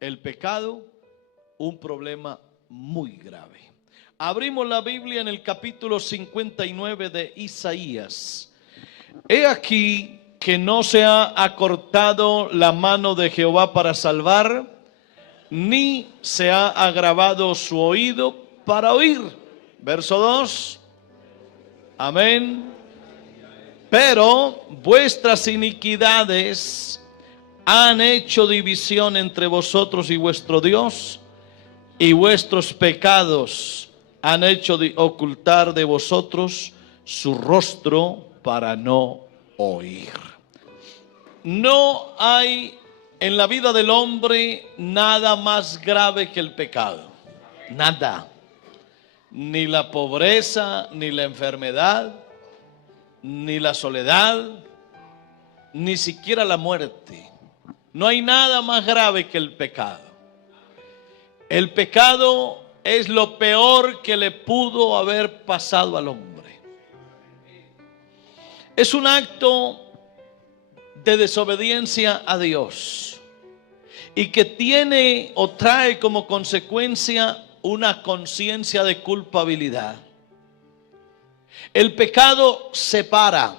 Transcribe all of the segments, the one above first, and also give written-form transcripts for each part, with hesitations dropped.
El pecado, un problema muy grave. Abrimos la Biblia en el capítulo 59 de Isaías. He aquí que no se ha acortado la mano de Jehová para salvar, ni se ha agravado su oído para oír. Verso 2. Amén. Pero vuestras iniquidades han hecho división entre vosotros y vuestro Dios, y vuestros pecados han hecho ocultar de vosotros su rostro para no oír. No hay en la vida del hombre nada más grave que el pecado. Nada. Ni la pobreza, ni la enfermedad, ni la soledad, ni siquiera la muerte. No hay nada más grave que el pecado. El pecado es lo peor que le pudo haber pasado al hombre. Es un acto de desobediencia a Dios y que tiene o trae como consecuencia una conciencia de culpabilidad. El pecado separa,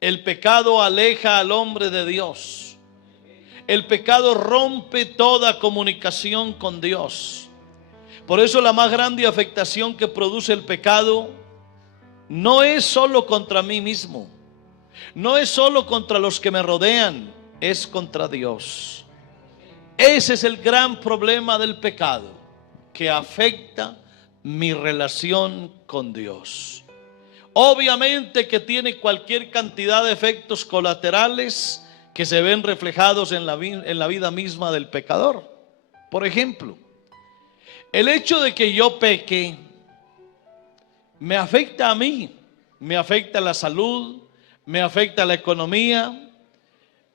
el pecado aleja al hombre de Dios. El pecado rompe toda comunicación con Dios. Por eso la más grande afectación que produce el pecado no es solo contra mí mismo, no es solo contra los que me rodean, es contra Dios. Ese es el gran problema del pecado, que afecta mi relación con Dios. Obviamente que tiene cualquier cantidad de efectos colaterales que se ven reflejados en la vida misma del pecador. Por ejemplo, el hecho de que yo peque me afecta a mí, me afecta la salud, me afecta la economía,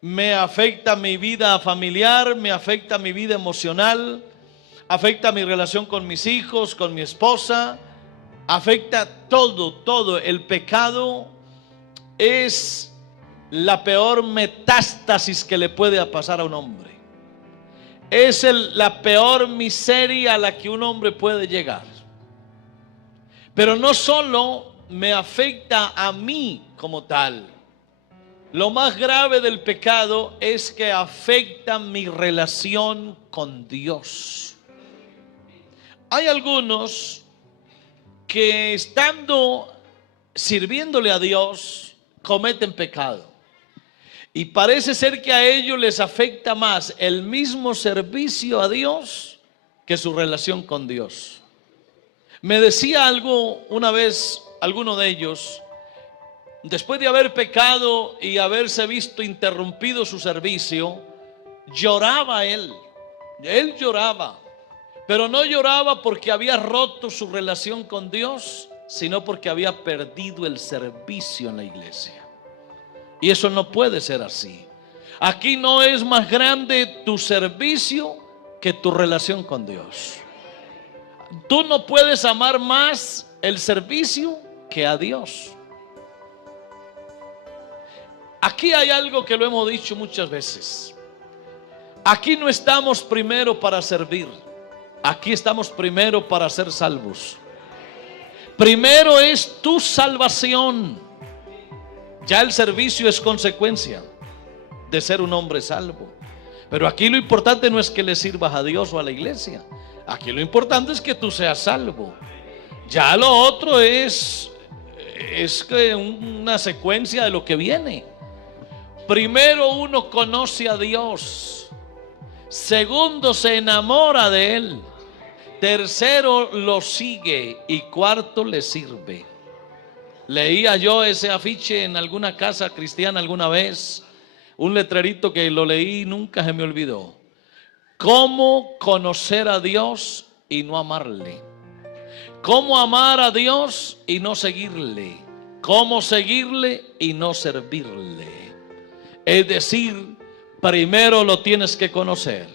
me afecta mi vida familiar, me afecta mi vida emocional, afecta mi relación con mis hijos, con mi esposa, afecta todo. El pecado es la peor metástasis que le puede pasar a un hombre. Es la peor miseria a la que un hombre puede llegar. Pero no solo me afecta a mí como tal. Lo más grave del pecado es que afecta mi relación con Dios. Hay algunos que estando sirviéndole a Dios cometen pecado. Y parece ser que a ellos les afecta más el mismo servicio a Dios que su relación con Dios. Me decía algo una vez alguno de ellos, después de haber pecado y haberse visto interrumpido su servicio, lloraba él lloraba, pero no lloraba porque había roto su relación con Dios, sino porque había perdido el servicio en la iglesia. Y eso no puede ser así. Aquí no es más grande tu servicio que tu relación con Dios. Tú no puedes amar más el servicio que a Dios. Aquí hay algo que lo hemos dicho muchas veces. Aquí no estamos primero para servir. Aquí estamos primero para ser salvos. Primero es tu salvación. Ya el servicio es consecuencia de ser un hombre salvo. Pero aquí lo importante no es que le sirvas a Dios o a la iglesia. Aquí lo importante es que tú seas salvo. Ya lo otro es una secuencia de lo que viene. Primero uno conoce a Dios. Segundo se enamora de Él. Tercero lo sigue. Y cuarto le sirve. Leía yo ese afiche en alguna casa cristiana alguna vez, un letrerito que lo leí y nunca se me olvidó. ¿Cómo conocer a Dios y no amarle? ¿Cómo amar a Dios y no seguirle? ¿Cómo seguirle y no servirle? Es decir, primero lo tienes que conocer.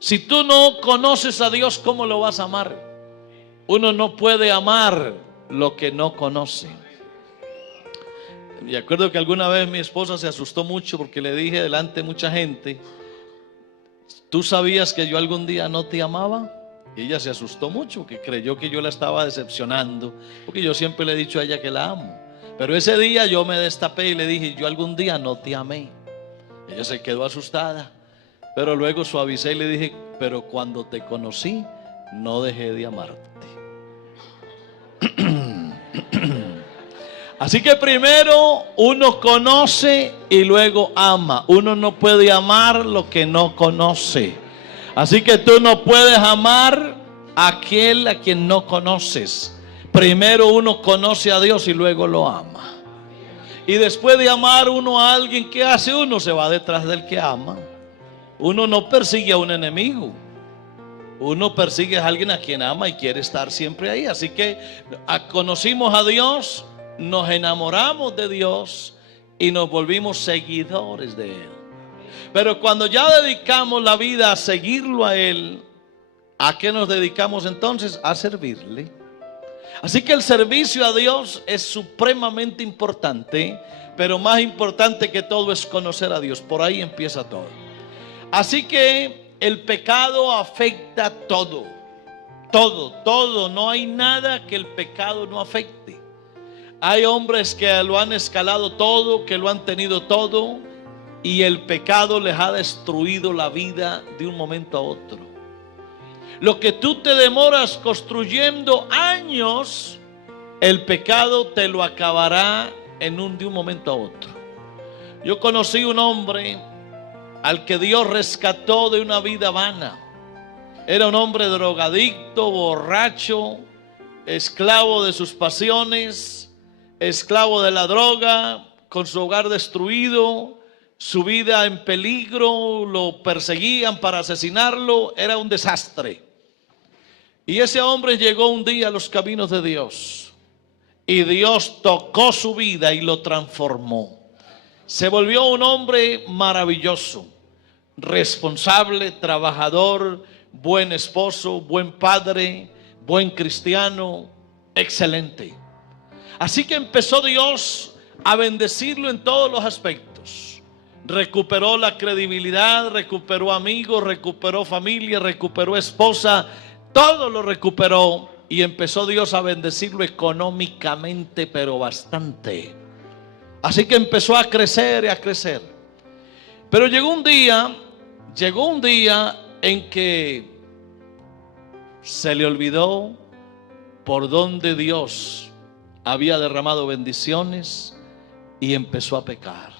Si tú no conoces a Dios, ¿cómo lo vas a amar? Uno no puede amar lo que no conoce. Y acuerdo que alguna vez mi esposa se asustó mucho porque le dije delante de mucha gente, ¿tú sabías que yo algún día no te amaba? Y ella se asustó mucho, que creyó que yo la estaba decepcionando, porque yo siempre le he dicho a ella que la amo. Pero ese día yo me destapé y le dije, yo algún día no te amé. Ella se quedó asustada, pero luego suavicé y le dije, pero cuando te conocí, no dejé de amarte. Así que primero uno conoce y luego ama. Uno no puede amar lo que no conoce. Así que tú no puedes amar a aquel a quien no conoces. Primero uno conoce a Dios y luego lo ama. Y después de amar uno a alguien, ¿qué hace uno? Se va detrás del que ama. Uno no persigue a un enemigo. Uno persigue a alguien a quien ama y quiere estar siempre ahí. Así que conocimos a Dios, nos enamoramos de Dios y nos volvimos seguidores de Él. Pero cuando ya dedicamos la vida a seguirlo a Él, ¿a qué nos dedicamos entonces? A servirle. Así que el servicio a Dios es supremamente importante, pero más importante que todo es conocer a Dios. Por ahí empieza todo. Así que el pecado afecta todo, todo. No hay nada que el pecado no afecte. Hay hombres que lo han escalado todo, que lo han tenido todo, y el pecado les ha destruido la vida de un momento a otro. Lo que tú te demoras construyendo años, el pecado te lo acabará de un momento a otro. Yo conocí un hombre al que Dios rescató de una vida vana. Era un hombre drogadicto, borracho, esclavo de sus pasiones, esclavo de la droga, con su hogar destruido, su vida en peligro, lo perseguían para asesinarlo, era un desastre. Y ese hombre llegó un día a los caminos de Dios y Dios tocó su vida y lo transformó. Se volvió un hombre maravilloso, responsable, trabajador, buen esposo, buen padre, buen cristiano, excelente. Así que empezó Dios a bendecirlo en todos los aspectos. Recuperó la credibilidad, recuperó amigos, recuperó familia, recuperó esposa, todo lo recuperó y empezó Dios a bendecirlo económicamente, pero bastante. Así que empezó a crecer y a crecer. Pero llegó un día en que se le olvidó por dónde Dios había derramado bendiciones y empezó a pecar.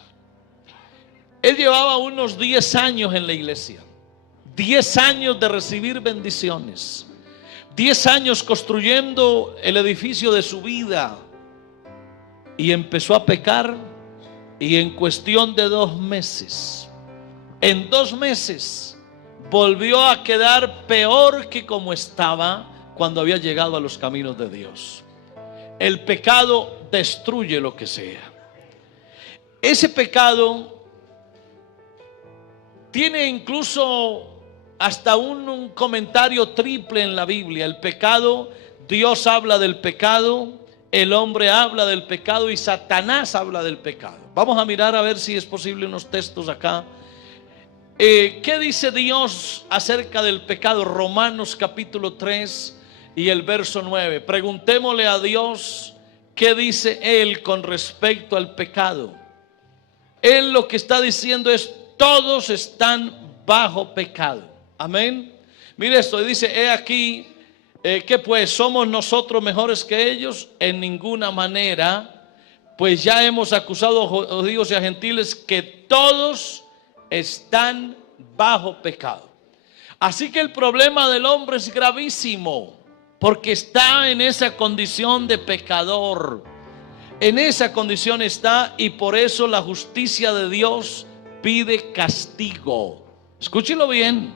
Él llevaba unos 10 años en la iglesia, 10 años de recibir bendiciones, 10 años construyendo el edificio de su vida, y empezó a pecar. Y en cuestión de 2 meses, en 2 meses volvió a quedar peor que como estaba cuando había llegado a los caminos de Dios. El pecado destruye lo que sea. Ese pecado tiene incluso hasta un comentario triple en la Biblia. El pecado, Dios habla del pecado, el hombre habla del pecado y Satanás habla del pecado. Vamos a mirar a ver si es posible unos textos acá. ¿Qué dice Dios acerca del pecado? Romanos capítulo 3 y el verso 9. Preguntémosle a Dios qué dice Él con respecto al pecado. Él lo que está diciendo es: todos están bajo pecado. Amén. Mire esto, dice: he aquí, ¿qué pues? ¿Somos nosotros mejores que ellos? En ninguna manera. Pues ya hemos acusado a judíos y a gentiles que todos están bajo pecado. Así que el problema del hombre es gravísimo, porque está en esa condición de pecador. En esa condición está, y por eso la justicia de Dios pide castigo. Escúchelo bien.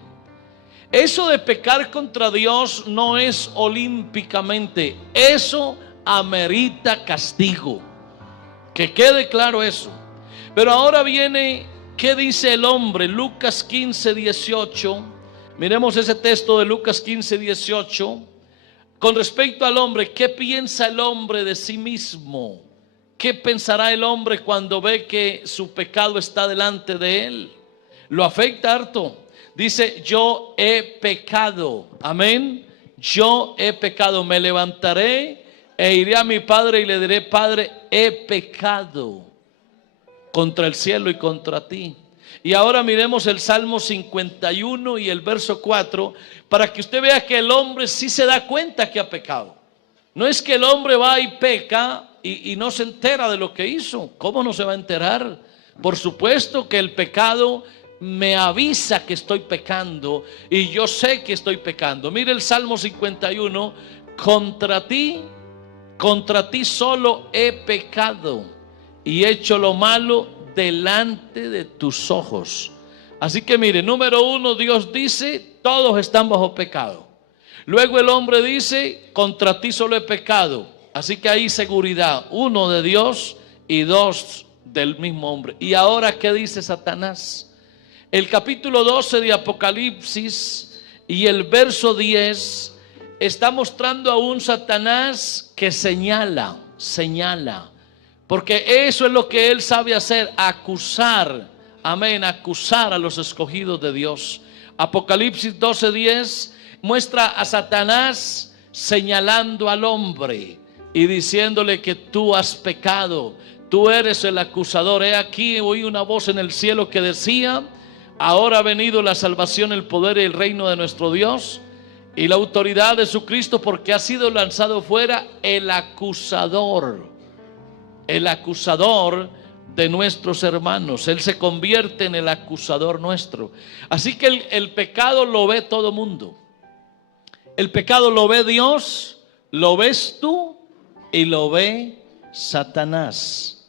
Eso de pecar contra Dios no es olímpicamente, eso amerita castigo. Que quede claro eso. Pero ahora viene, ¿qué dice el hombre? Lucas 15, 18. Miremos ese texto de Lucas 15, 18. Con respecto al hombre, ¿qué piensa el hombre de sí mismo? ¿Qué pensará el hombre cuando ve que su pecado está delante de él? Lo afecta harto. Dice, yo he pecado. Amén. Yo he pecado. Me levantaré e iré a mi padre y le diré, Padre, he pecado contra el cielo y contra ti. Y ahora miremos el Salmo 51 y el verso 4, para que usted vea que el hombre sí se da cuenta que ha pecado. No es que el hombre va y peca y no se entera de lo que hizo. ¿Cómo no se va a enterar? Por supuesto que el pecado me avisa que estoy pecando y yo sé que estoy pecando. Mire el Salmo 51, contra ti solo he pecado y hecho lo malo delante de tus ojos. Así que mire, número uno, Dios dice, todos están bajo pecado. Luego el hombre dice, contra ti solo he pecado. Así que hay seguridad, uno de Dios y dos del mismo hombre. ¿Y ahora qué dice Satanás? El capítulo 12 de Apocalipsis y el verso 10 está mostrando a un Satanás que señala. Porque eso es lo que él sabe hacer, acusar, amén, acusar a los escogidos de Dios. Apocalipsis 12:10 muestra a Satanás señalando al hombre y diciéndole que tú has pecado, tú eres el acusador. He aquí, oí una voz en el cielo que decía, ahora ha venido la salvación, el poder y el reino de nuestro Dios y la autoridad de su Cristo, porque ha sido lanzado fuera el acusador de nuestros hermanos. Él se convierte en el acusador nuestro. Así que el pecado lo ve todo mundo. El pecado lo ve Dios, lo ves tú y lo ve Satanás.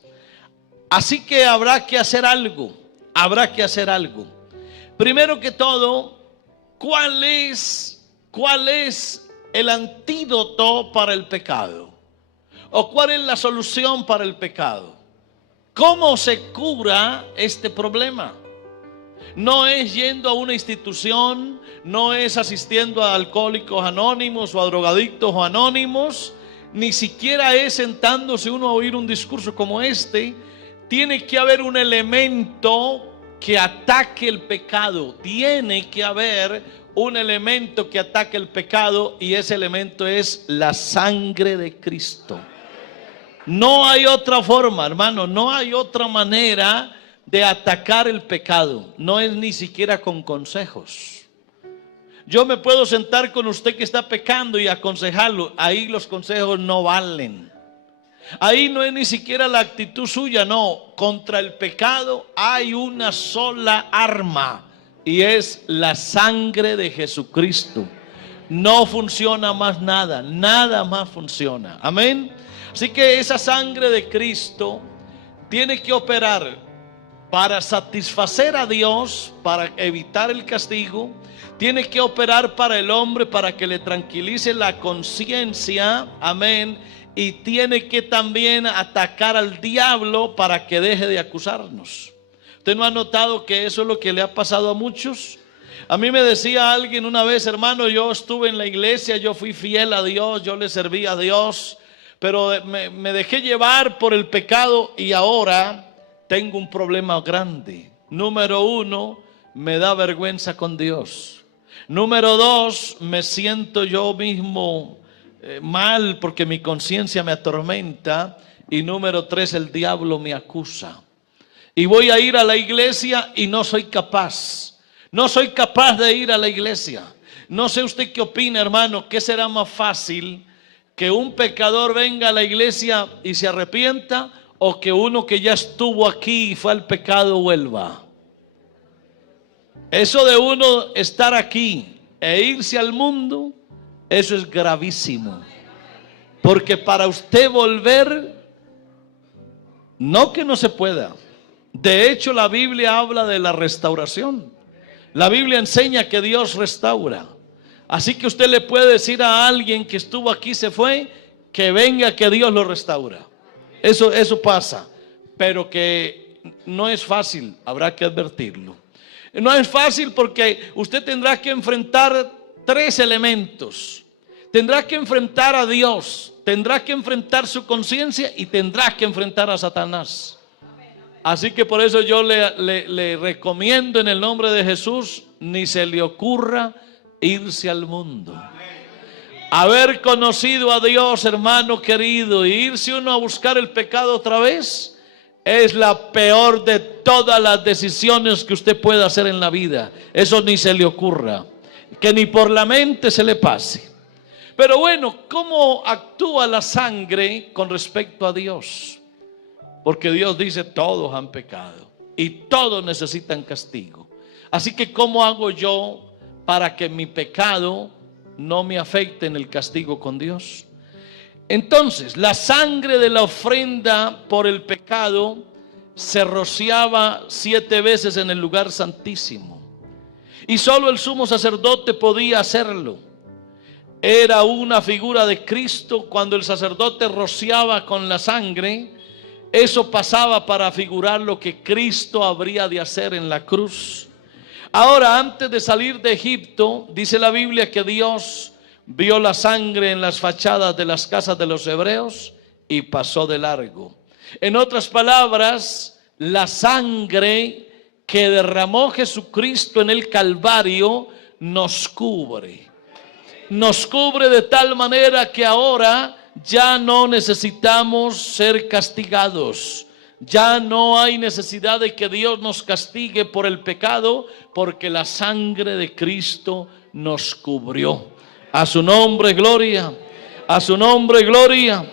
Así que habrá que hacer algo. Primero que todo, ¿cuál es el antídoto para el pecado? ¿O cuál es la solución para el pecado? ¿Cómo se cura este problema? No es yendo a una institución, no es asistiendo a alcohólicos anónimos o a drogadictos o anónimos, ni siquiera es sentándose uno a oír un discurso como este. Tiene que haber un elemento que ataque el pecado. Tiene que haber un elemento que ataque el pecado, y ese elemento es la sangre de Cristo. No hay otra forma, hermano, no hay otra manera de atacar el pecado. No es ni siquiera con consejos. Yo me puedo sentar con usted que está pecando y aconsejarlo. Ahí los consejos no valen. Ahí no es ni siquiera la actitud suya, no. Contra el pecado hay una sola arma, y es la sangre de Jesucristo. No funciona más nada, nada más funciona. Amén. Así que esa sangre de Cristo tiene que operar para satisfacer a Dios, para evitar el castigo. Tiene que operar para el hombre, para que le tranquilice la conciencia. Amén. Y tiene que también atacar al diablo para que deje de acusarnos. ¿Usted no ha notado que eso es lo que le ha pasado a muchos? A mí me decía alguien una vez, hermano, yo estuve en la iglesia, yo fui fiel a Dios, yo le serví a Dios, pero me dejé llevar por el pecado y ahora tengo un problema grande. Número uno, me da vergüenza con Dios. Número dos, me siento yo mismo mal porque mi conciencia me atormenta. Y número tres, el diablo me acusa. Y voy a ir a la iglesia y no soy capaz. No soy capaz de ir a la iglesia. No sé usted qué opina, hermano. ¿Qué será más fácil? ¿Que un pecador venga a la iglesia y se arrepienta, o que uno que ya estuvo aquí y fue al pecado vuelva? Eso de uno estar aquí e irse al mundo, eso es gravísimo. Porque para usted volver, no que no se pueda. De hecho, la Biblia habla de la restauración. La Biblia enseña que Dios restaura. Así que usted le puede decir a alguien que estuvo aquí, se fue, que venga, que Dios lo restaura. Eso pasa, pero que no es fácil, habrá que advertirlo. No es fácil porque usted tendrá que enfrentar tres elementos. Tendrá que enfrentar a Dios, tendrá que enfrentar su conciencia y tendrá que enfrentar a Satanás. Así que por eso yo le recomiendo en el nombre de Jesús, ni se le ocurra irse al mundo. Haber conocido a Dios, hermano querido, e irse uno a buscar el pecado otra vez, es la peor de todas las decisiones que usted pueda hacer en la vida. Eso ni se le ocurra, que ni por la mente se le pase. Pero bueno, ¿cómo actúa la sangre con respecto a Dios? Porque Dios dice, todos han pecado y todos necesitan castigo. Así que ¿cómo hago yo para que mi pecado no me afecte en el castigo con Dios? Entonces, la sangre de la ofrenda por el pecado se rociaba 7 veces en el lugar santísimo. Y solo el sumo sacerdote podía hacerlo. Era una figura de Cristo. Cuando el sacerdote rociaba con la sangre, eso pasaba para figurar lo que Cristo habría de hacer en la cruz. Ahora, antes de salir de Egipto, dice la Biblia que Dios vio la sangre en las fachadas de las casas de los hebreos y pasó de largo. En otras palabras, la sangre que derramó Jesucristo en el Calvario nos cubre. Nos cubre de tal manera que ahora ya no necesitamos ser castigados. Ya no hay necesidad de que Dios nos castigue por el pecado, porque la sangre de Cristo nos cubrió. A su nombre gloria, a su nombre gloria.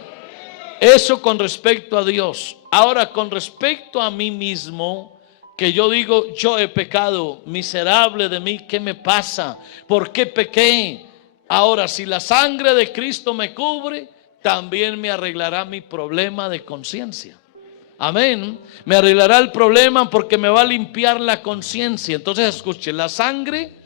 Eso con respecto a Dios. Ahora, con respecto a mí mismo, que yo digo, yo he pecado, miserable de mí, ¿qué me pasa? ¿Por qué pequé? Ahora, si la sangre de Cristo me cubre, también me arreglará mi problema de conciencia. Amén. Me arreglará el problema porque me va a limpiar la conciencia. Entonces, escuche, la sangre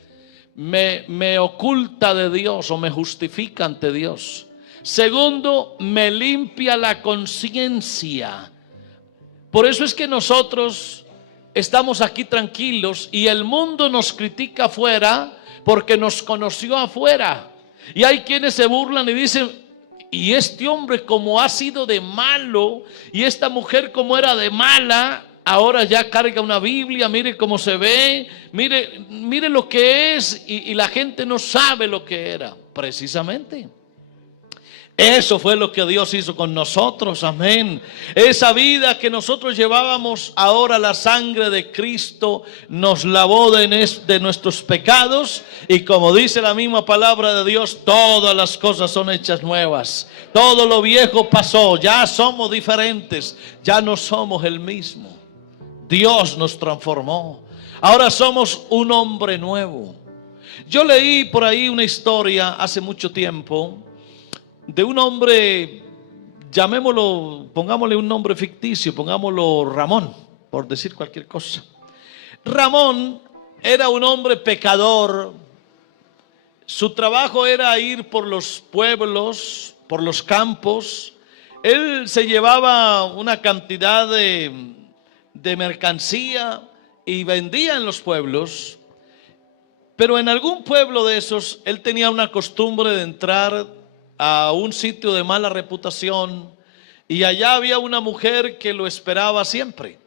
me oculta de Dios o me justifica ante Dios. Segundo, me limpia la conciencia. Por eso es que nosotros estamos aquí tranquilos y el mundo nos critica afuera porque nos conoció afuera. Y hay quienes se burlan y dicen, y este hombre como ha sido de malo y esta mujer como era de mala, ahora ya carga una Biblia, mire cómo se ve, mire lo que es, y la gente no sabe lo que era. Precisamente eso fue lo que Dios hizo con nosotros, amén. Esa vida que nosotros llevábamos, ahora la sangre de Cristo nos lavó de nuestros pecados. Y como dice la misma palabra de Dios, todas las cosas son hechas nuevas. Todo lo viejo pasó, ya somos diferentes, ya no somos el mismo. Dios nos transformó, ahora somos un hombre nuevo. Yo leí por ahí una historia hace mucho tiempo de un hombre, llamémoslo, pongámosle un nombre ficticio, pongámoslo Ramón, por decir cualquier cosa. Ramón era un hombre pecador. Su trabajo era ir por los pueblos, por los campos. Él se llevaba una cantidad de mercancía y vendía en los pueblos. Pero en algún pueblo de esos, él tenía una costumbre de entrar a un sitio de mala reputación, y allá había una mujer que lo esperaba siempre.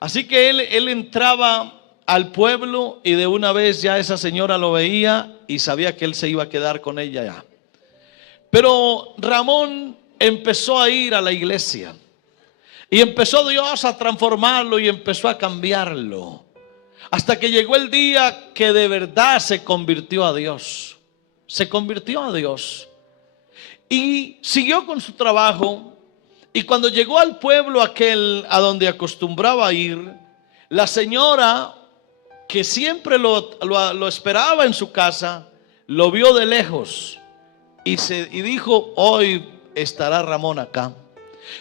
Así que él entraba al pueblo y de una vez ya esa señora lo veía y sabía que él se iba a quedar con ella ya. Pero Ramón empezó a ir a la iglesia y empezó Dios a transformarlo y empezó a cambiarlo, hasta que llegó el día que de verdad se convirtió a Dios. Se convirtió a Dios y siguió con su trabajo. Y cuando llegó al pueblo aquel a donde acostumbraba ir, la señora que siempre lo esperaba en su casa, lo vio de lejos y dijo, hoy estará Ramón acá.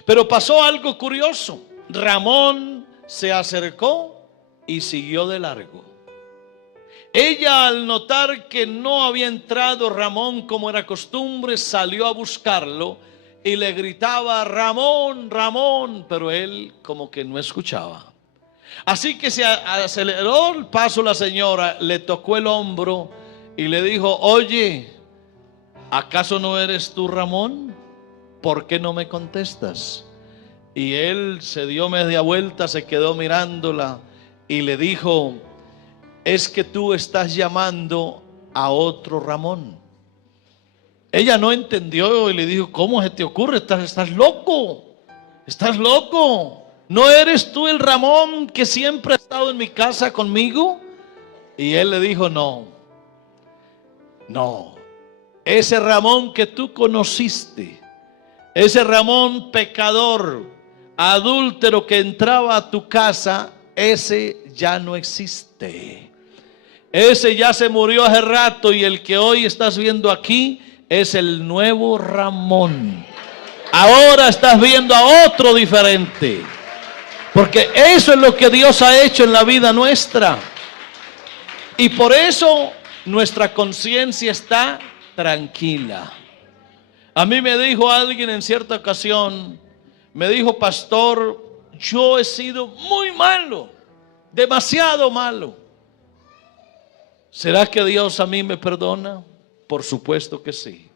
Pero pasó algo curioso. Ramón se acercó y siguió de largo. Ella, al notar que no había entrado Ramón como era costumbre, salió a buscarlo y le gritaba, Ramón, Ramón, pero él como que no escuchaba. Así que se aceleró el paso la señora, le tocó el hombro y le dijo, oye, ¿acaso no eres tú Ramón? ¿Por qué no me contestas? Y él se dio media vuelta, se quedó mirándola y le dijo, es que tú estás llamando a otro Ramón. Ella no entendió y le dijo, ¿cómo se te ocurre? Estás loco, estás loco. ¿No eres tú el Ramón que siempre ha estado en mi casa conmigo? Y él le dijo, no, ese Ramón que tú conociste, ese Ramón pecador, adúltero que entraba a tu casa, ese ya no existe. Ese ya se murió hace rato y el que hoy estás viendo aquí es el nuevo Ramón. Ahora estás viendo a otro diferente. Porque eso es lo que Dios ha hecho en la vida nuestra. Y por eso nuestra conciencia está tranquila. A mí me dijo alguien en cierta ocasión, me dijo, pastor, yo he sido muy malo, demasiado malo. ¿Será que Dios a mí me perdona? Por supuesto que sí.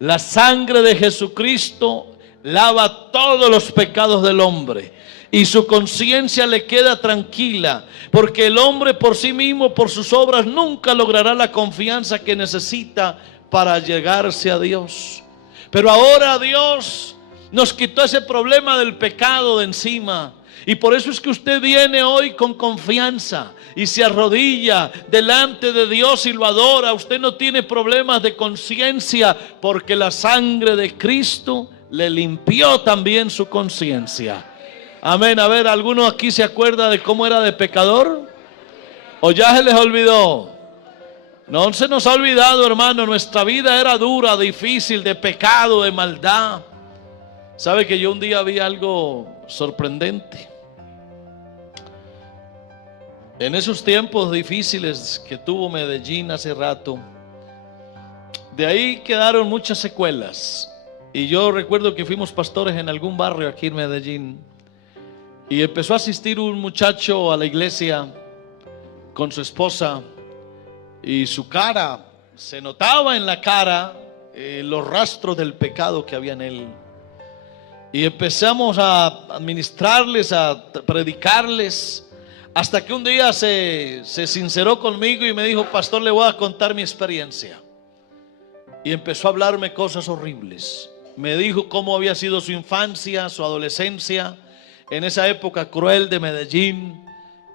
La sangre de Jesucristo lava todos los pecados del hombre y su conciencia le queda tranquila, porque el hombre por sí mismo, por sus obras, nunca logrará la confianza que necesita para llegarse a Dios. Pero ahora Dios nos quitó ese problema del pecado de encima. Y por eso es que usted viene hoy con confianza y se arrodilla delante de Dios y lo adora. Usted no tiene problemas de conciencia porque la sangre de Cristo le limpió también su conciencia. Amén. A ver, ¿alguno aquí se acuerda de cómo era de pecador? ¿O ya se les olvidó? No se nos ha olvidado, hermano. Nuestra vida era dura, difícil, de pecado, de maldad. ¿Sabe que yo un día vi algo sorprendente? En esos tiempos difíciles que tuvo Medellín hace rato, de ahí quedaron muchas secuelas. Y yo recuerdo que fuimos pastores en algún barrio aquí en Medellín, y empezó a asistir un muchacho a la iglesia con su esposa, y su cara, se notaba en la cara los rastros del pecado que había en él. Y empezamos a administrarles, a predicarles, hasta que un día se sinceró conmigo y me dijo, pastor, le voy a contar mi experiencia. Y empezó a hablarme cosas horribles. Me dijo cómo había sido su infancia, su adolescencia, en esa época cruel de Medellín.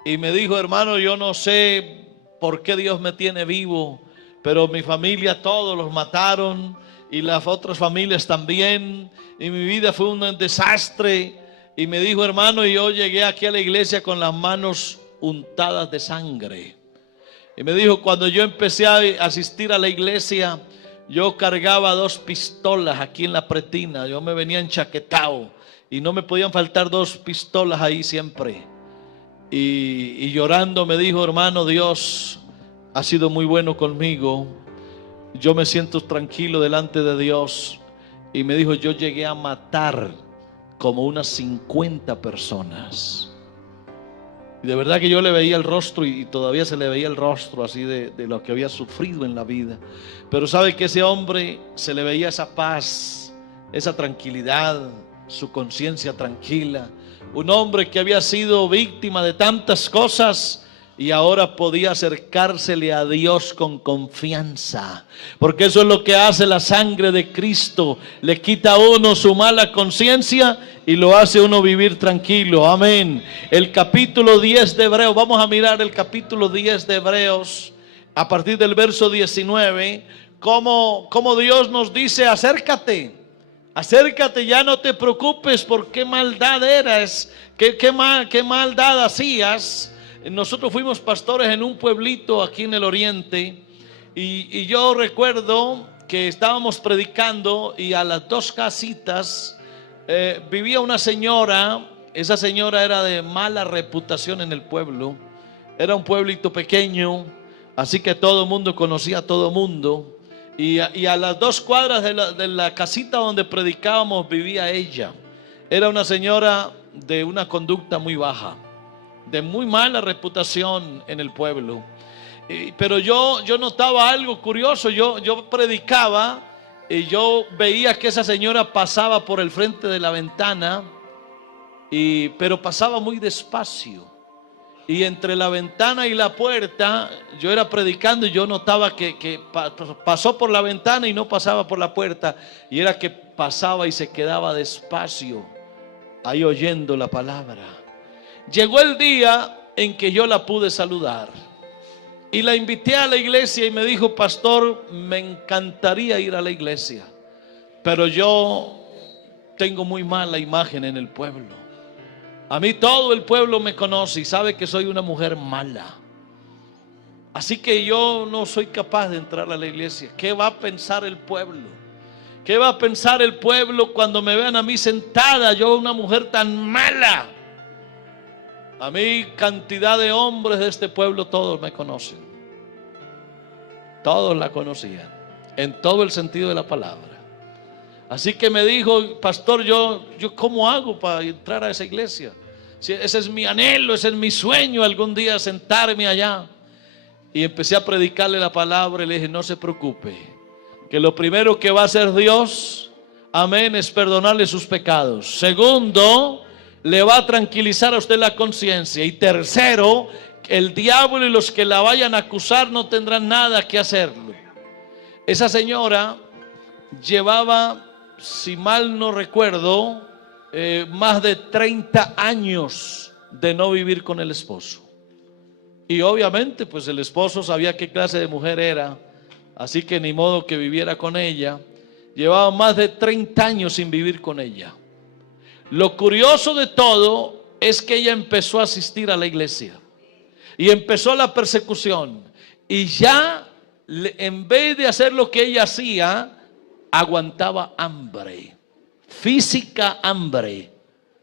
Y me dijo, hermano, yo no sé por qué Dios me tiene vivo, pero mi familia todos los mataron y las otras familias también, y mi vida fue un desastre. Y me dijo, hermano, yo llegué aquí a la iglesia con las manos untadas de sangre. Y me dijo, cuando yo empecé a asistir a la iglesia, yo cargaba 2 pistolas aquí en la pretina. Yo me venía enchaquetado y no me podían faltar 2 pistolas ahí siempre. Y llorando me dijo, hermano, Dios ha sido muy bueno conmigo. Yo me siento tranquilo delante de Dios. Y me dijo, yo llegué a matar como unas 50 personas. Y de verdad que yo le veía el rostro, y todavía se le veía el rostro así de lo que había sufrido en la vida. Pero sabe que ese hombre se le veía esa paz, esa tranquilidad, su conciencia tranquila. Un hombre que había sido víctima de tantas cosas y ahora podía acercársele a Dios con confianza, porque eso es lo que hace la sangre de Cristo. Le quita a uno su mala conciencia y lo hace uno vivir tranquilo. Amén. El capítulo 10 de Hebreos, vamos a mirar el capítulo 10 de Hebreos a partir del verso 19, como Dios nos dice, acércate, ya no te preocupes por qué maldad eras, qué maldad hacías. Nosotros fuimos pastores en un pueblito aquí en el oriente, y yo recuerdo que estábamos predicando y a las 2 casitas vivía una señora. Esa señora era de mala reputación en el pueblo. Era un pueblito pequeño, así que todo el mundo conocía a todo el mundo. Y a las 2 cuadras de la casita donde predicábamos vivía ella. Era una señora de una conducta muy baja, de muy mala reputación en el pueblo. Pero yo notaba algo curioso. Yo predicaba y yo veía que esa señora pasaba por el frente de la ventana, pero pasaba muy despacio. Y entre la ventana y la puerta, yo era predicando y yo notaba que pasó por la ventana y no pasaba por la puerta. Y era que pasaba y se quedaba despacio, ahí oyendo la palabra. Llegó el día en que yo la pude saludar. Y la invité a la iglesia y me dijo: pastor, me encantaría ir a la iglesia, pero yo tengo muy mala imagen en el pueblo. A mí todo el pueblo me conoce y sabe que soy una mujer mala. Así que yo no soy capaz de entrar a la iglesia. ¿Qué va a pensar el pueblo? ¿Qué va a pensar el pueblo cuando me vean a mí sentada, yo una mujer tan mala? A mí cantidad de hombres de este pueblo todos me conocen. Todos la conocían, en todo el sentido de la palabra. Así que me dijo: pastor, yo ¿cómo hago para entrar a esa iglesia? Si ese es mi anhelo, ese es mi sueño, algún día sentarme allá. Y empecé a predicarle la palabra y le dije: no se preocupe, que lo primero que va a hacer Dios, amén, es perdonarle sus pecados. Segundo, le va a tranquilizar a usted la conciencia. Y tercero, el diablo y los que la vayan a acusar no tendrán nada que hacerlo. Esa señora llevaba, si mal no recuerdo, más de 30 años de no vivir con el esposo. Y obviamente pues el esposo sabía qué clase de mujer era, así que ni modo que viviera con ella. Llevaba más de 30 años sin vivir con ella. Lo curioso de todo es que ella empezó a asistir a la iglesia y empezó la persecución, y ya en vez de hacer lo que ella hacía, aguantaba hambre, física hambre,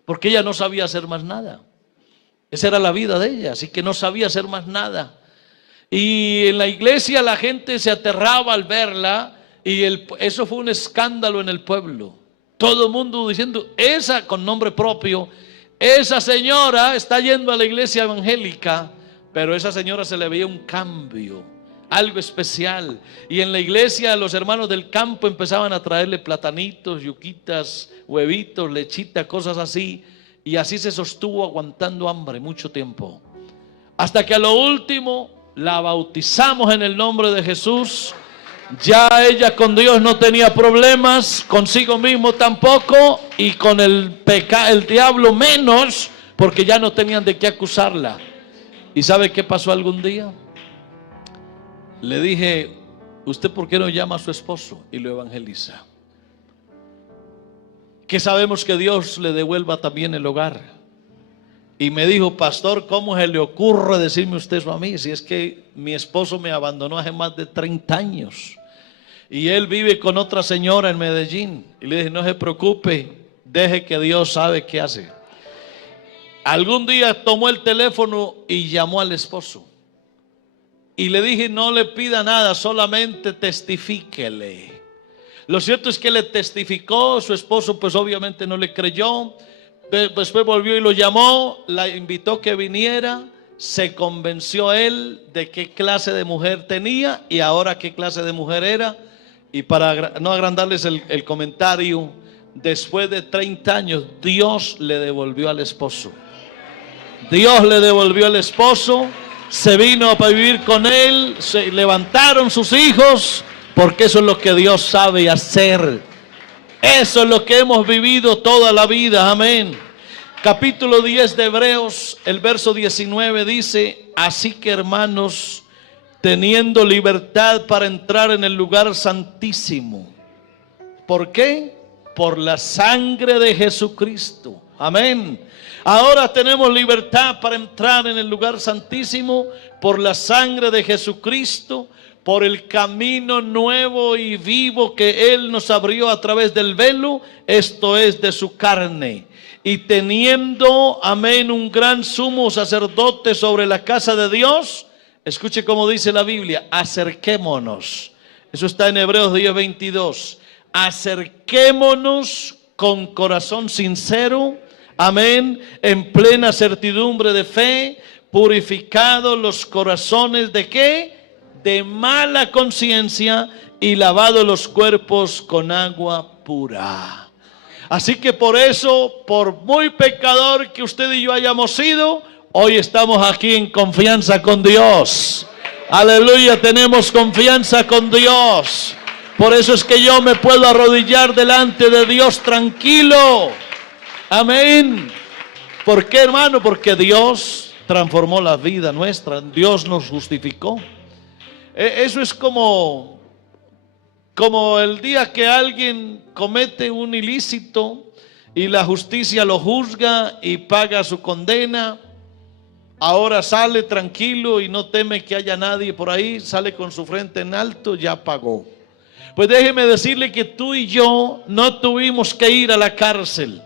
porque ella no sabía hacer más nada. Esa era la vida de ella, así que no sabía hacer más nada. Y en la iglesia la gente se aterraba al verla, y eso fue un escándalo en el pueblo. Todo el mundo diciendo: esa, con nombre propio, esa señora está yendo a la iglesia evangélica. Pero a esa señora se le veía un cambio, algo especial. Y en la iglesia los hermanos del campo empezaban a traerle platanitos, yuquitas, huevitos, lechita, cosas así. Y así se sostuvo aguantando hambre mucho tiempo, hasta que a lo último la bautizamos en el nombre de Jesús. Ya ella con Dios no tenía problemas, consigo mismo tampoco, y con el diablo menos, porque ya no tenían de qué acusarla. ¿Y sabe qué pasó algún día? Le dije: ¿usted por qué no llama a su esposo y lo evangeliza? Que sabemos que Dios le devuelva también el hogar. Y me dijo: pastor, ¿cómo se le ocurre decirme usted eso a mí? Si es que mi esposo me abandonó hace más de 30 años. Y él vive con otra señora en Medellín. Y le dije: no se preocupe, deje que Dios sabe qué hace. Algún día tomó el teléfono y llamó al esposo. Y le dije: no le pida nada, solamente testifíquele. Lo cierto es que le testificó. Su esposo pues obviamente no le creyó. Después volvió y lo llamó, la invitó que viniera. Se convenció él de qué clase de mujer tenía y ahora qué clase de mujer era. Y para no agrandarles el comentario, después de 30 años Dios le devolvió al esposo. Dios le devolvió al esposo, se vino a vivir con él, se levantaron sus hijos, porque eso es lo que Dios sabe hacer. Eso es lo que hemos vivido toda la vida, amén. Capítulo 10 de Hebreos, el verso 19 dice: así que, hermanos, teniendo libertad para entrar en el lugar santísimo. ¿Por qué? Por la sangre de Jesucristo, amén. Ahora tenemos libertad para entrar en el lugar santísimo por la sangre de Jesucristo, por el camino nuevo y vivo que Él nos abrió a través del velo, esto es, de su carne. Y teniendo, amén, un gran sumo sacerdote sobre la casa de Dios, escuche cómo dice la Biblia: acerquémonos. Eso está en Hebreos 10:22. Acerquémonos con corazón sincero, amén, en plena certidumbre de fe, purificados los corazones de ¿qué? De mala conciencia, y lavados los cuerpos con agua pura. Así que por eso, por muy pecador que usted y yo hayamos sido, Hoy estamos aquí en confianza con Dios. Aleluya, tenemos confianza con Dios. Por eso es que yo me puedo arrodillar delante de Dios tranquilo. Amén. ¿Por qué, hermano? Porque Dios transformó la vida nuestra. Dios nos justificó. Eso es como el día que alguien comete un ilícito y la justicia lo juzga y paga su condena. Ahora sale tranquilo y no teme que haya nadie por ahí, sale con su frente en alto, ya pagó. Pues déjeme decirle que tú y yo no tuvimos que ir a la cárcel,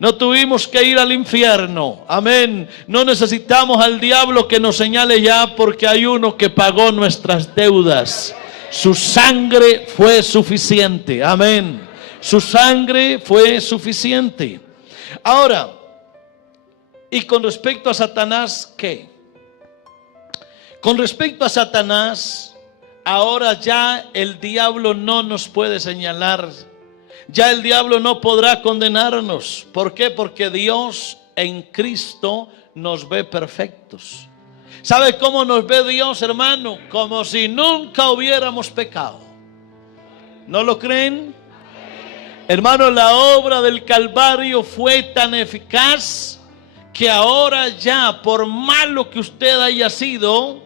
no tuvimos que ir al infierno, amén. No necesitamos al diablo que nos señale ya, porque hay uno que pagó nuestras deudas. Su sangre fue suficiente, amén. Su sangre fue suficiente. Ahora, y con respecto a Satanás, ¿qué? Con respecto a Satanás, ahora ya el diablo no nos puede señalar. Ya el diablo no podrá condenarnos. ¿Por qué? Porque Dios en Cristo nos ve perfectos. ¿Sabe cómo nos ve Dios, hermano? Como si nunca hubiéramos pecado. ¿No lo creen? Hermano, la obra del Calvario fue tan eficaz que ahora ya, por malo que usted haya sido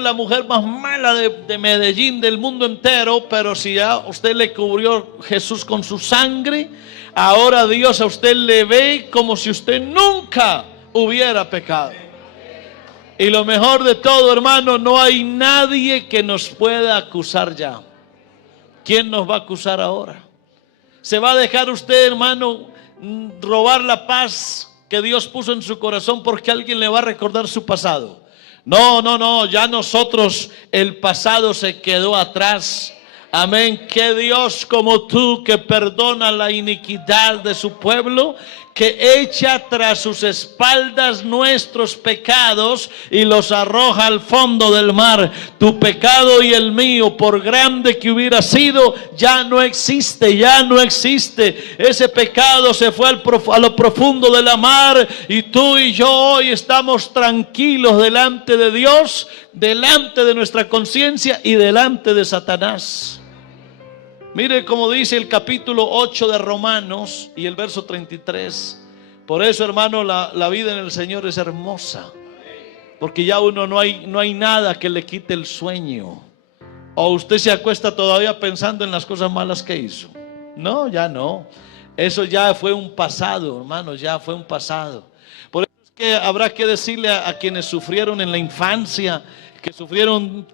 la mujer más mala de Medellín, del mundo entero, pero si ya usted le cubrió Jesús con su sangre, ahora Dios a usted le ve como si usted nunca hubiera pecado. Y lo mejor de todo, hermano, no hay nadie que nos pueda acusar ya. ¿Quién nos va a acusar ahora? ¿Se va a dejar usted, hermano, robar la paz que Dios puso en su corazón porque alguien le va a recordar su pasado? No, ya nosotros, el pasado se quedó atrás. Amén. Que Dios como tú, que perdona la iniquidad de su pueblo, que echa tras sus espaldas nuestros pecados y los arroja al fondo del mar. Tu pecado y el mío, por grande que hubiera sido, ya no existe, ya no existe. Ese pecado se fue a lo profundo de la mar, y tú y yo hoy estamos tranquilos delante de Dios, delante de nuestra conciencia y delante de Satanás. Mire cómo dice el capítulo 8 de Romanos y el verso 33. Por eso, hermano, la vida en el Señor es hermosa, porque ya uno no hay nada que le quite el sueño. O usted se acuesta todavía pensando en las cosas malas que hizo. No, ya no. Eso ya fue un pasado, hermano, ya fue un pasado. Por eso es que habrá que decirle a quienes sufrieron en la infancia, que sufrieron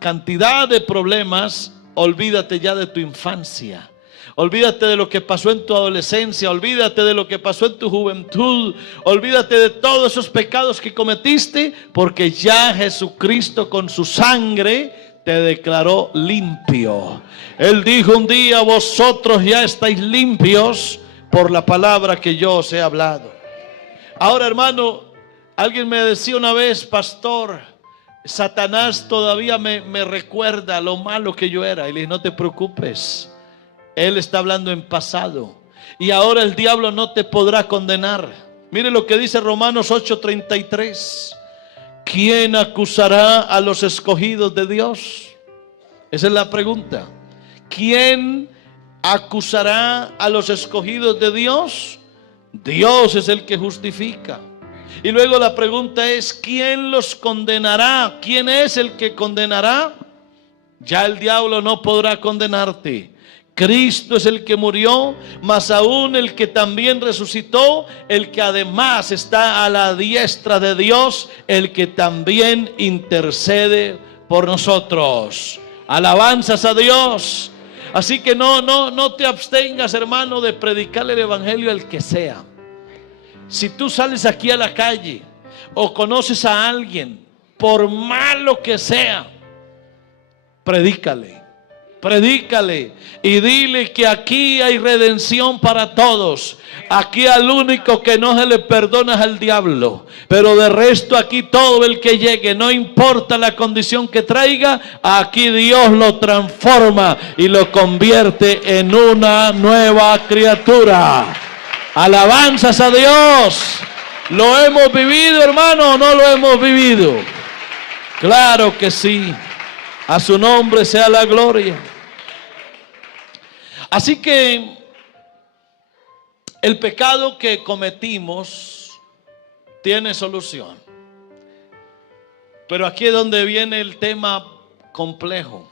cantidad de problemas: olvídate ya de tu infancia, olvídate de lo que pasó en tu adolescencia, olvídate de lo que pasó en tu juventud, olvídate de todos esos pecados que cometiste, porque ya Jesucristo con su sangre te declaró limpio. Él dijo un día: vosotros ya estáis limpios por la palabra que yo os he hablado. Ahora, hermano, alguien me decía una vez: pastor, Satanás todavía me recuerda lo malo que yo era. Y le dije: no te preocupes, él está hablando en pasado, y ahora el diablo no te podrá condenar. Mire lo que dice Romanos 8:33. ¿Quién acusará a los escogidos de Dios? Esa es la pregunta. ¿Quién acusará a los escogidos de Dios? Dios es el que justifica. Y luego la pregunta es: ¿quién los condenará? ¿Quién es el que condenará? Ya el diablo no podrá condenarte. Cristo es el que murió, más aún el que también resucitó, el que además está a la diestra de Dios, el que también intercede por nosotros. Alabanzas a Dios. Así que no te abstengas, hermano, de predicarle el evangelio al que sea. Si tú sales aquí a la calle o conoces a alguien, por malo que sea, predícale y dile que aquí hay redención para todos. Aquí al único que no se le perdona es al diablo, pero de resto aquí todo el que llegue, no importa la condición que traiga, aquí Dios lo transforma y lo convierte en una nueva criatura. Alabanzas a Dios. ¿Lo hemos vivido, hermano, o no lo hemos vivido? Claro que sí. A su nombre sea la gloria. Así que el pecado que cometimos tiene solución. Pero aquí es donde viene el tema complejo.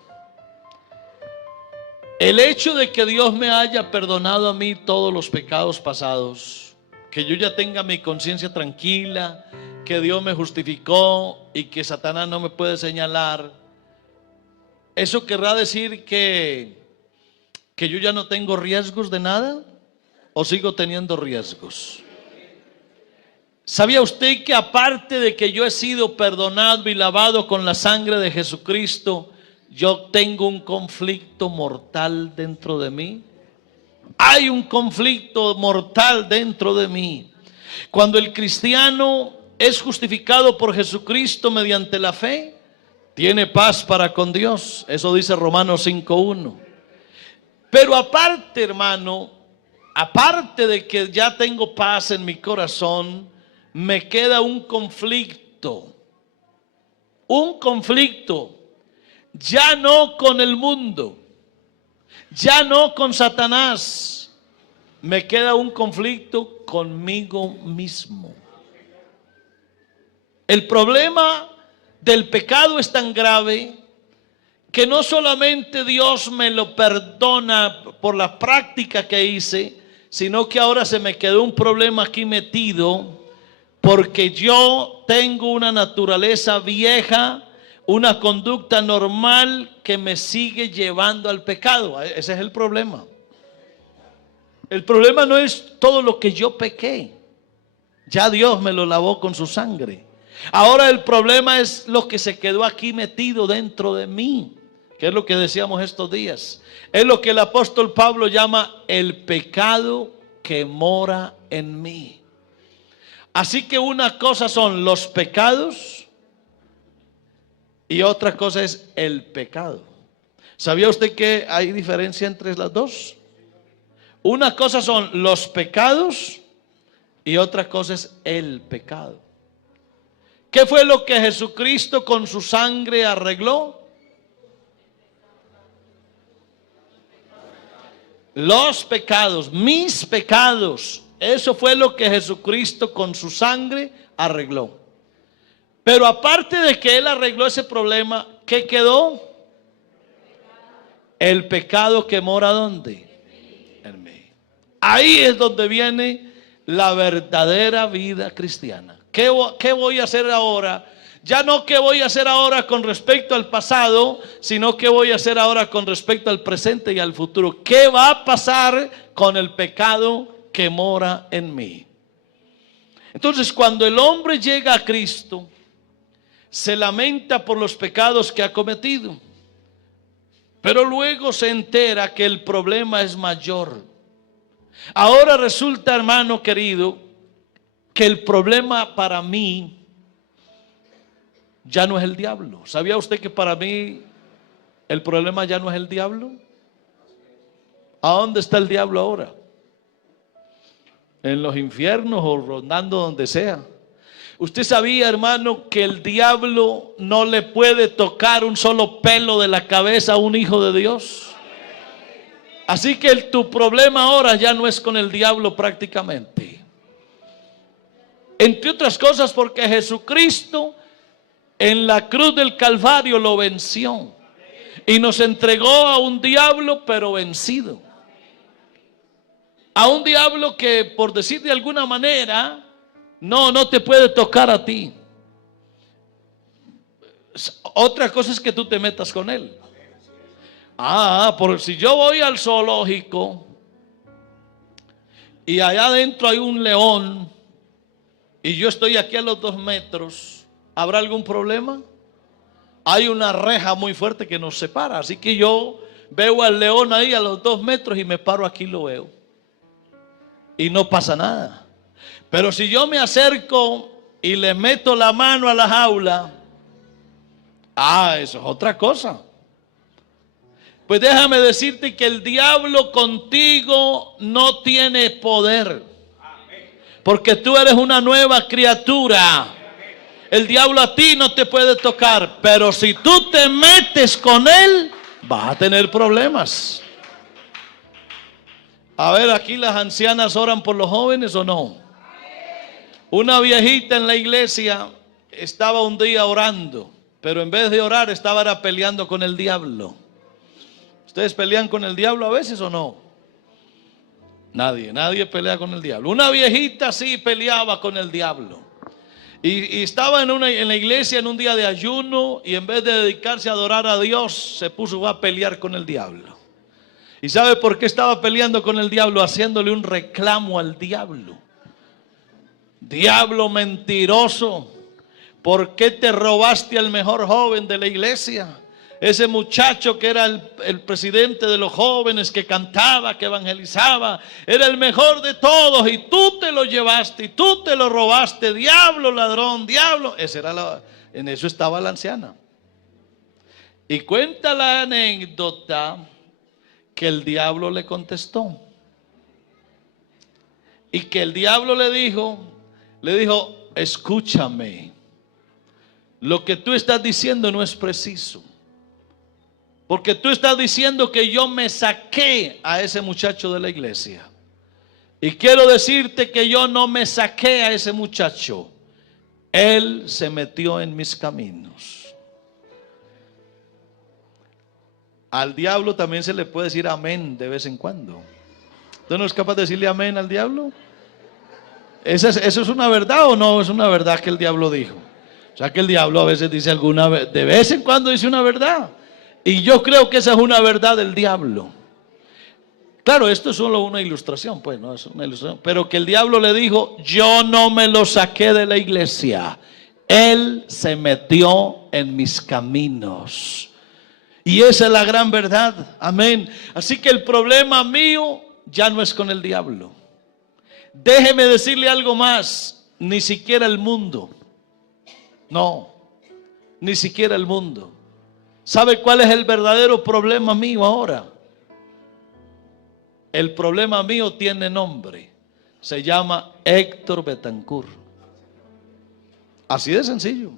El hecho de que Dios me haya perdonado a mí todos los pecados pasados, que yo ya tenga mi conciencia tranquila, que Dios me justificó y que Satanás no me puede señalar, ¿eso querrá decir que yo ya no tengo riesgos de nada? ¿O sigo teniendo riesgos? ¿Sabía usted que aparte de que yo he sido perdonado y lavado con la sangre de Jesucristo, yo tengo un conflicto mortal dentro de mí? Hay un conflicto mortal dentro de mí. Cuando el cristiano es justificado por Jesucristo mediante la fe, tiene paz para con Dios. Eso dice Romanos 5:1. Pero aparte, hermano, aparte de que ya tengo paz en mi corazón, me queda un conflicto. Un conflicto. Ya no con el mundo, ya no con Satanás. Me queda un conflicto conmigo mismo. El problema del pecado es tan grave que no solamente Dios me lo perdona por la práctica que hice, sino que ahora se me quedó un problema aquí metido, porque yo tengo una naturaleza vieja, una conducta normal que me sigue llevando al pecado. Ese es el problema. El problema no es todo lo que yo pequé. Ya Dios me lo lavó con su sangre. Ahora el problema es lo que se quedó aquí metido dentro de mí, que es lo que decíamos estos días. Es lo que el apóstol Pablo llama el pecado que mora en mí. Así que una cosa son los pecados y otra cosa es el pecado. ¿Sabía usted que hay diferencia entre las dos? Una cosa son los pecados y otra cosa es el pecado. ¿Qué fue lo que Jesucristo con su sangre arregló? Los pecados, mis pecados. Eso fue lo que Jesucristo con su sangre arregló. Pero aparte de que Él arregló ese problema, ¿qué quedó? El pecado que mora ¿dónde? En mí. Ahí es donde viene la verdadera vida cristiana. ¿Qué voy a hacer ahora? Ya no qué voy a hacer ahora con respecto al pasado, sino qué voy a hacer ahora con respecto al presente y al futuro. ¿Qué va a pasar con el pecado que mora en mí? Entonces, cuando el hombre llega a Cristo, se lamenta por los pecados que ha cometido, pero luego se entera que el problema es mayor. Ahora resulta, hermano querido, que el problema para mí ya no es el diablo. ¿Sabía usted que para mí el problema ya no es el diablo? ¿A dónde está el diablo ahora? En los infiernos o rondando donde sea. Usted sabía, hermano, que el diablo no le puede tocar un solo pelo de la cabeza a un hijo de Dios. Así que tu problema ahora ya no es con el diablo prácticamente. Entre otras cosas porque Jesucristo en la cruz del Calvario lo venció y nos entregó a un diablo pero vencido. A un diablo que, por decir de alguna manera, no te puede tocar a ti. Otra cosa es que tú te metas con él. Por si yo voy al zoológico y allá adentro hay un león y yo estoy aquí a los 2 metros, ¿habrá algún problema? Hay una reja muy fuerte que nos separa, así que yo veo al león ahí a los 2 metros y me paro aquí y lo veo y no pasa nada. Pero si yo me acerco y le meto la mano a la jaula, eso es otra cosa. Pues déjame decirte que el diablo contigo no tiene poder. Porque tú eres una nueva criatura. El diablo a ti no te puede tocar, pero si tú te metes con él, vas a tener problemas. A ver, aquí las ancianas oran por los jóvenes o no. Una viejita en la iglesia estaba un día orando, pero en vez de orar estaba peleando con el diablo. ¿Ustedes pelean con el diablo a veces o no? Nadie pelea con el diablo. Una viejita sí peleaba con el diablo. Y estaba en la iglesia en un día de ayuno, y en vez de dedicarse a adorar a Dios, se puso a pelear con el diablo. ¿Y sabe por qué estaba peleando con el diablo? Haciéndole un reclamo al diablo. Diablo mentiroso, ¿por qué te robaste al mejor joven de la iglesia? Ese muchacho que era el presidente de los jóvenes, que cantaba, que evangelizaba, era el mejor de todos, y tú te lo llevaste y tú te lo robaste. Diablo, ladrón, diablo. En eso estaba la anciana. Y cuenta la anécdota que el diablo le contestó. Y que el diablo le dijo, escúchame, lo que tú estás diciendo no es preciso. Porque tú estás diciendo que yo me saqué a ese muchacho de la iglesia. Y quiero decirte que yo no me saqué a ese muchacho. Él se metió en mis caminos. Al diablo también se le puede decir amén de vez en cuando. ¿Usted no es capaz de decirle amén al diablo? ¿Eso es una verdad o no es una verdad que el diablo dijo? O sea, que el diablo a veces dice de vez en cuando dice una verdad. Y yo creo que esa es una verdad del diablo. Claro, esto es solo una ilustración, pues, no es una ilustración. Pero que el diablo le dijo, yo no me lo saqué de la iglesia. Él se metió en mis caminos. Y esa es la gran verdad. Amén. Así que el problema mío ya no es con el diablo. Déjeme decirle algo más. Ni siquiera el mundo. No, ni siquiera el mundo. ¿Sabe cuál es el verdadero problema mío ahora? El problema mío tiene nombre. Se llama Héctor Betancourt. Así de sencillo.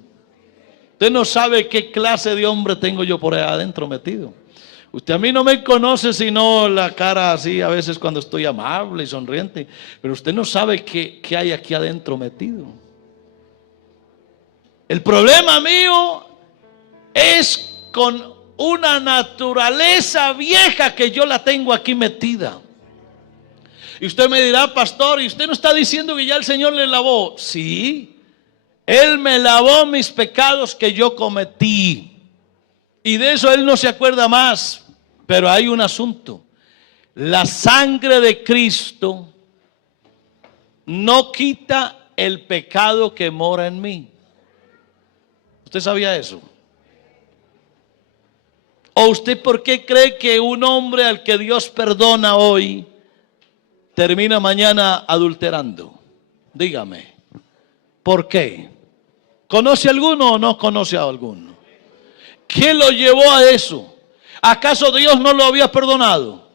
Usted no sabe qué clase de hombre tengo yo por ahí adentro metido. Usted a mí no me conoce sino la cara así a veces cuando estoy amable y sonriente. Pero usted no sabe qué hay aquí adentro metido. El problema mío es con una naturaleza vieja que yo la tengo aquí metida. Y usted me dirá, pastor, ¿y usted no está diciendo que ya el Señor le lavó? Sí, Él me lavó mis pecados que yo cometí. Y de eso Él no se acuerda más. Pero hay un asunto. La sangre de Cristo no quita el pecado que mora en mí. ¿Usted sabía eso? ¿O usted por qué cree que un hombre al que Dios perdona hoy termina mañana adulterando? Dígame, ¿por qué? ¿Conoce alguno o no conoce a alguno? ¿Qué lo llevó a eso? ¿Acaso Dios no lo había perdonado?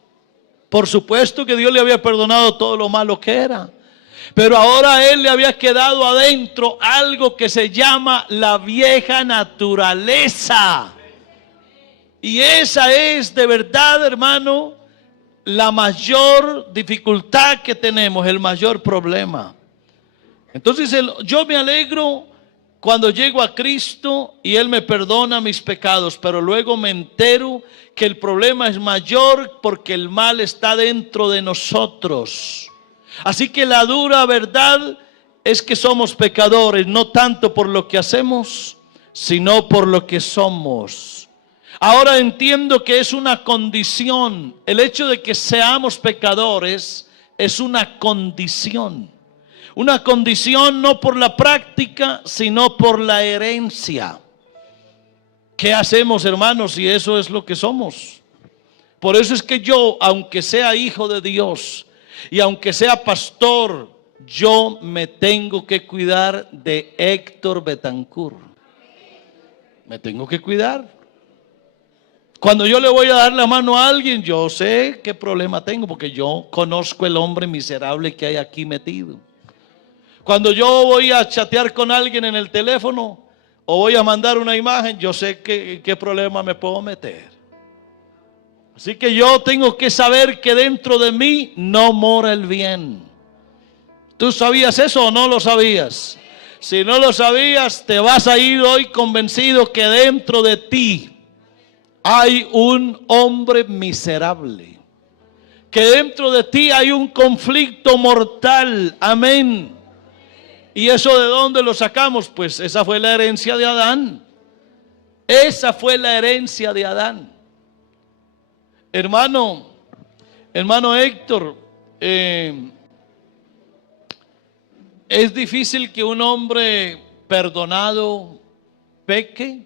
Por supuesto que Dios le había perdonado todo lo malo que era. Pero ahora a él le había quedado adentro algo que se llama la vieja naturaleza. Y esa es de verdad, hermano, la mayor dificultad que tenemos, el mayor problema. Entonces yo me alegro cuando llego a Cristo y Él me perdona mis pecados, pero luego me entero que el problema es mayor porque el mal está dentro de nosotros. Así que la dura verdad es que somos pecadores, no tanto por lo que hacemos, sino por lo que somos. Ahora entiendo que es una condición. El hecho de que seamos pecadores es una condición. Una condición no por la práctica, sino por la herencia. ¿Qué hacemos, hermanos, si eso es lo que somos? Por eso es que yo, aunque sea hijo de Dios y aunque sea pastor, yo me tengo que cuidar de Héctor Betancourt. Me tengo que cuidar. Cuando yo le voy a dar la mano a alguien, yo sé qué problema tengo, porque yo conozco el hombre miserable que hay aquí metido. Cuando yo voy a chatear con alguien en el teléfono o voy a mandar una imagen, yo sé qué problema me puedo meter. Así que yo tengo que saber que dentro de mí no mora el bien. ¿Tú sabías eso o no lo sabías? Si no lo sabías, te vas a ir hoy convencido que dentro de ti hay un hombre miserable. Que dentro de ti hay un conflicto mortal. Amén. ¿Y eso de dónde lo sacamos? Pues esa fue la herencia de Adán. Esa fue la herencia de Adán. Hermano Héctor, ¿es difícil que un hombre perdonado peque?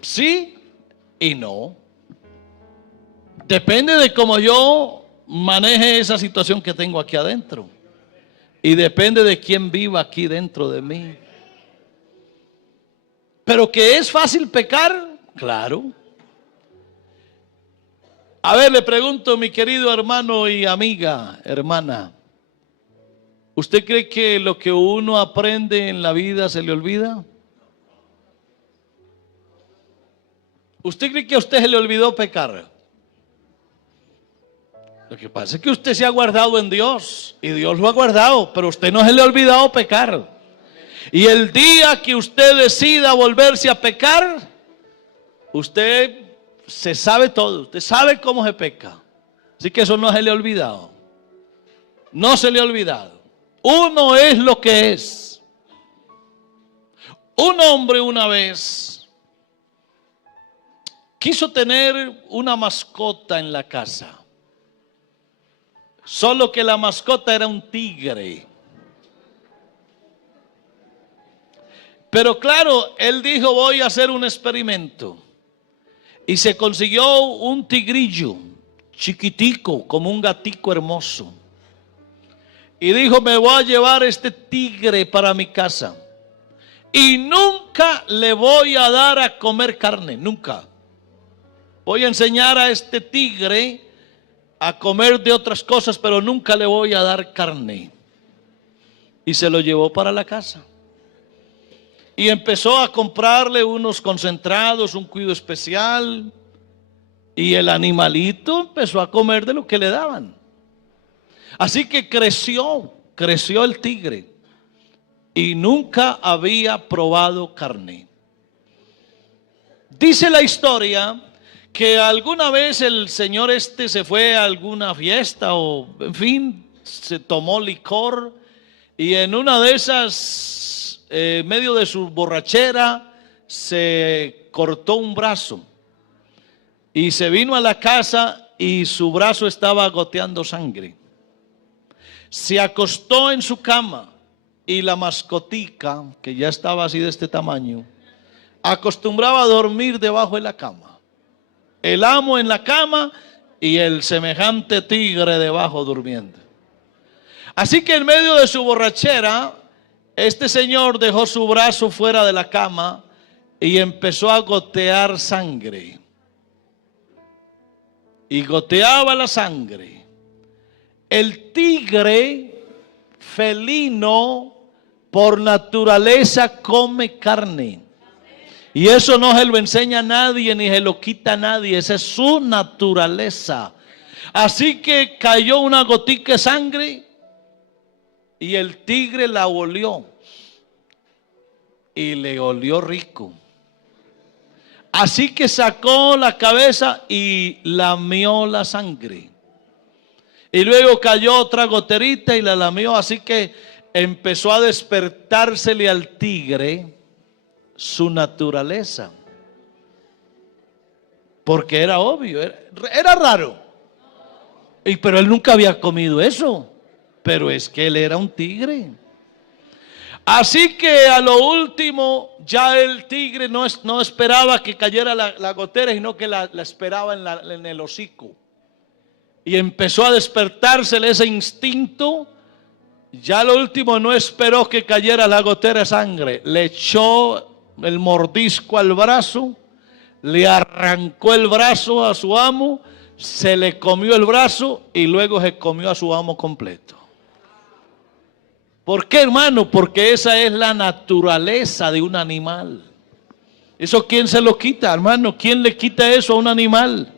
Sí y no. Depende de cómo yo maneje esa situación que tengo aquí adentro. Y depende de quién viva aquí dentro de mí. Pero que es fácil pecar, claro. A ver, le pregunto, mi querido hermano y amiga, hermana, ¿usted cree que lo que uno aprende en la vida se le olvida? ¿Usted cree que a usted se le olvidó pecar? Lo que pasa es que usted se ha guardado en Dios y Dios lo ha guardado, pero a usted no se le ha olvidado pecar. Y el día que usted decida volverse a pecar, usted se sabe todo, usted sabe cómo se peca. Así que eso no se le ha olvidado. No se le ha olvidado. Uno es lo que es. Un hombre una vez quiso tener una mascota en la casa. Solo que la mascota era un tigre. Pero claro, él dijo, voy a hacer un experimento. Y se consiguió un tigrillo chiquitico, como un gatico hermoso. Y dijo, me voy a llevar este tigre para mi casa. Y nunca le voy a dar a comer carne, nunca. Voy a enseñar a este tigre a comer de otras cosas, pero nunca le voy a dar carne. Y se lo llevó para la casa. Y empezó a comprarle unos concentrados, un cuido especial. Y el animalito empezó a comer de lo que le daban. Así que creció el tigre. Y nunca había probado carne. Dice la historia que alguna vez el señor se fue a alguna fiesta o en fin, se tomó licor. Y en una de esas, medio de su borrachera, se cortó un brazo y se vino a la casa y su brazo estaba goteando sangre. Se acostó en su cama y la mascotica, que ya estaba así de este tamaño, acostumbraba a dormir debajo de la cama. El amo en la cama y el semejante tigre debajo durmiendo. Así que en medio de su borrachera, este señor dejó su brazo fuera de la cama y empezó a gotear sangre. Y goteaba la sangre. El tigre felino por naturaleza come carne. Y eso no se lo enseña a nadie ni se lo quita a nadie. Esa es su naturaleza. Así que cayó una gotica de sangre. Y el tigre la olió y le olió rico. Así que sacó la cabeza y lamió la sangre. Y luego cayó otra goterita y la lamió. Así que empezó a despertársele al tigre su naturaleza. Porque era obvio, era raro. Pero él nunca había comido eso. Pero es que él era un tigre. Así que a lo último ya el tigre no esperaba que cayera la gotera, sino que la esperaba en el hocico. Y empezó a despertársele ese instinto. Ya a lo último no esperó que cayera la gotera de sangre. Le echó el mordisco al brazo, le arrancó el brazo a su amo, se le comió el brazo y luego se comió a su amo completo. ¿Por qué, hermano? Porque esa es la naturaleza de un animal. ¿Eso quién se lo quita, hermano? ¿Quién le quita eso a un animal?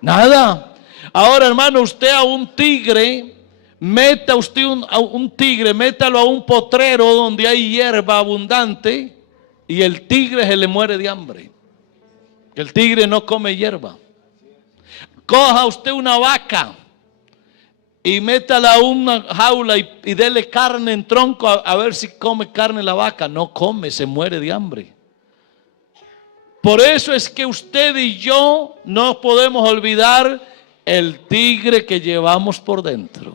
Nada. Ahora, hermano, usted a un tigre, meta usted a un tigre, métalo a un potrero donde hay hierba abundante y el tigre se le muere de hambre. El tigre no come hierba. Coja usted una vaca y métala a una jaula y dele carne en tronco a ver si come carne la vaca. No come, se muere de hambre. Por eso es que usted y yo no podemos olvidar el tigre que llevamos por dentro.